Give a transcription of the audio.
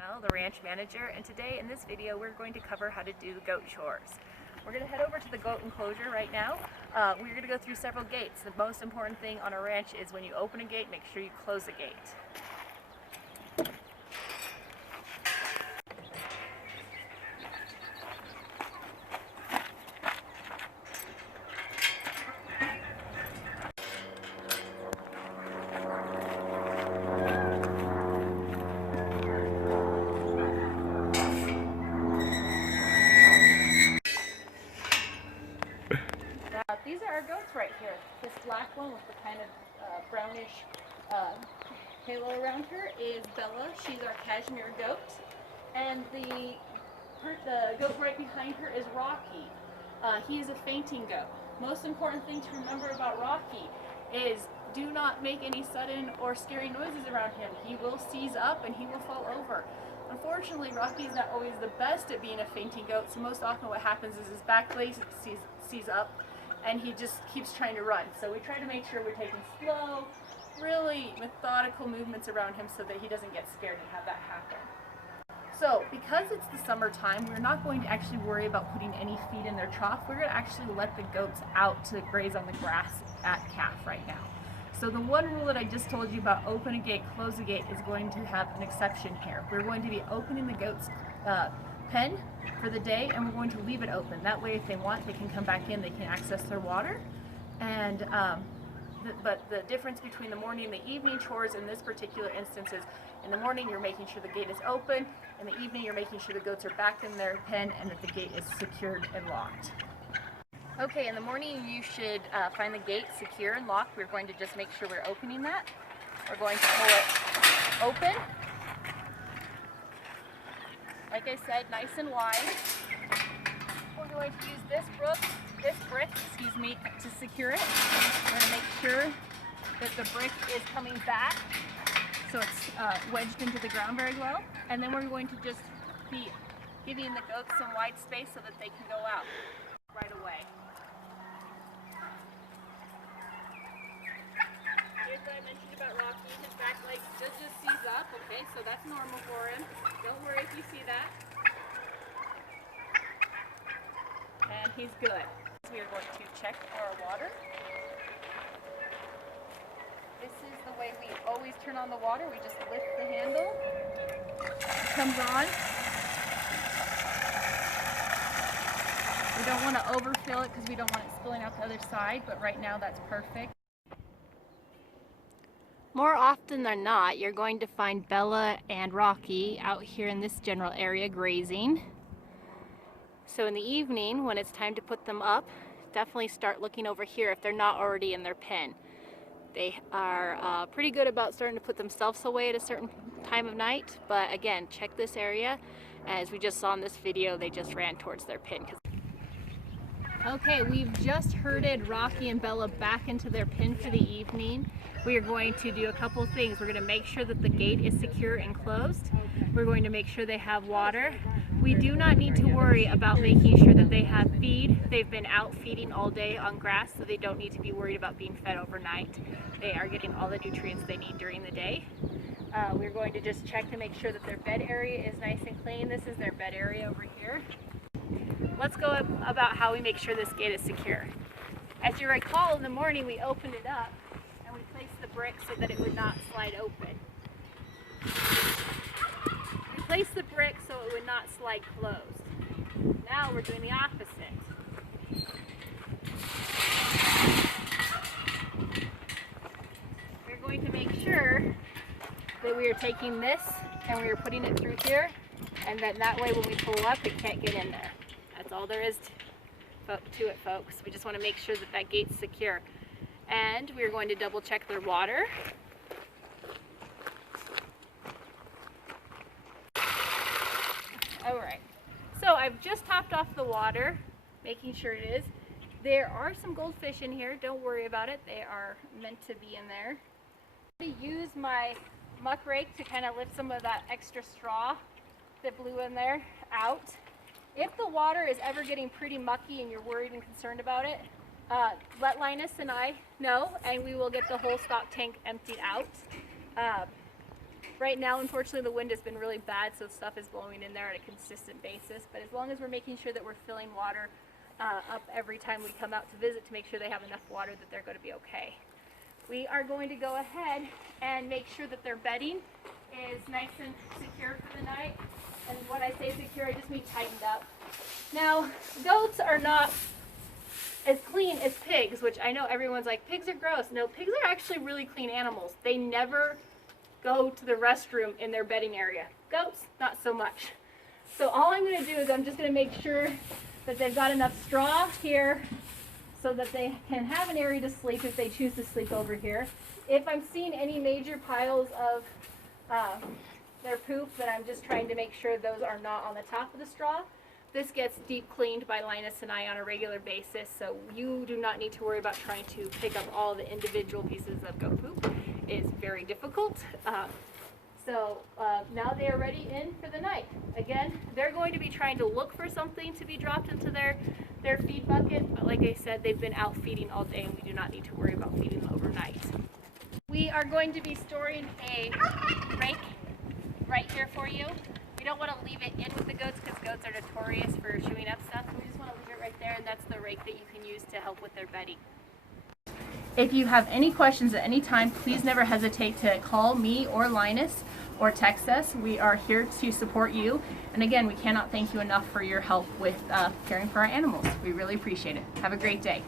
the ranch manager, and today in this video we're going to cover how to do the goat chores. We're going to head over to the goat enclosure right now. We're going to go through several gates. The most important thing on a ranch is when you open a gate, make sure you close a gate. These are our goats right here. This black one with the kind of brownish halo around her is Bella. She's our cashmere goat. And the goat right behind her is Rocky. He is a fainting goat. Most important thing to remember about Rocky is do not make any sudden or scary noises around him. He will seize up and he will fall over. Unfortunately, Rocky is not always the best at being a fainting goat, so most often what happens is his back legs seize up and he just keeps trying to run. So we try to make sure we're taking slow, really methodical movements around him so that he doesn't get scared and have that happen. So because it's the summertime, we're not going to actually worry about putting any feed in their trough. We're going to actually let the goats out to graze on the grass at calf right now. So the one rule that I just told you about open a gate, close a gate is going to have an exception here. We're going to be opening the goats' pen for the day, and we're going to leave it open. That way if they want, they can come back in, they can access their water. And but the difference between the morning and the evening chores in this particular instance is in the morning you're making sure the gate is open, in the evening you're making sure the goats are back in their pen and that the gate is secured and locked. Okay, in the morning you should find the gate secure and locked. We're going to just make sure we're opening that. We're going to pull it open. Like I said, nice and wide. We're going to use this brick, to secure it. We're going to make sure that the brick is coming back so it's wedged into the ground very well. And then we're going to just be giving the goats some wide space so that they can go out right away. Here's what I mentioned about Rocky. His back leg does just seize up, okay, so that's normal for him. Don't worry if you see that. And he's good. We are going to check our water. This is the way we always turn on the water. We just lift the handle. It comes on. We don't want to overfill it because we don't want it spilling out the other side, but right now that's perfect. More often than not, you're going to find Bella and Rocky out here in this general area grazing. So in the evening, when it's time to put them up, definitely start looking over here if they're not already in their pen. They are pretty good about starting to put themselves away at a certain time of night, but again, check this area. As we just saw in this video, they just ran towards their pen. Okay, we've just herded Rocky and Bella back into their pen for the evening. We are going to do a couple things. We're going to make sure that the gate is secure and closed. We're going to make sure they have water. We do not need to worry about making sure that they have feed. They've been out feeding all day on grass, so they don't need to be worried about being fed overnight. They are getting all the nutrients they need during the day. We're going to just check to make sure that their bed area is nice and clean. This is their bed area over here. Let's go about how we make sure this gate is secure. As you recall, in the morning we opened it up and we placed the brick so that it would not slide open. We placed the brick so it would not slide closed. Now we're doing the opposite. We're going to make sure that we are taking this and we are putting it through here, and that way when we pull up it can't get in there. That's all there is to it, folks. We just want to make sure that that gate's secure. And we're going to double check their water. Alright, so I've just topped off the water, making sure it is. There are some goldfish in here, don't worry about it. They are meant to be in there. I'm going to use my muck rake to kind of lift some of that extra straw that blew in there out. If the water is ever getting pretty mucky and you're worried and concerned about it, let Linus and I know, and we will get the whole stock tank emptied out. Right now, unfortunately, the wind has been really bad, so stuff is blowing in there on a consistent basis. But as long as we're making sure that we're filling water up every time we come out to visit to make sure they have enough water that they're going to be okay. We are going to go ahead and make sure that their bedding is nice and secure for the night. And when I say secure, I just mean tightened up. Now, goats are not as clean as pigs, which I know everyone's like, pigs are gross. No, pigs are actually really clean animals. They never go to the restroom in their bedding area. Goats, not so much. So all I'm going to do is I'm just going to make sure that they've got enough straw here so that they can have an area to sleep if they choose to sleep over here. If I'm seeing any major piles of their poop, then I'm just trying to make sure those are not on the top of the straw. This gets deep cleaned by Linus and I on a regular basis, so you do not need to worry about trying to pick up all the individual pieces of goat poop. It's very difficult. Now they are ready in for the night. Again, they're going to be trying to look for something to be dropped into their feed bucket, but like I said, they've been out feeding all day and we do not need to worry about feeding them overnight. We are going to be storing a rake right here for you. We don't want to leave it in with the goats because goats are notorious for chewing up stuff. We just want to leave it right there, and that's the rake that you can use to help with their bedding. If you have any questions at any time, please never hesitate to call me or Linus or text us. We are here to support you. And again, we cannot thank you enough for your help with caring for our animals. We really appreciate it. Have a great day.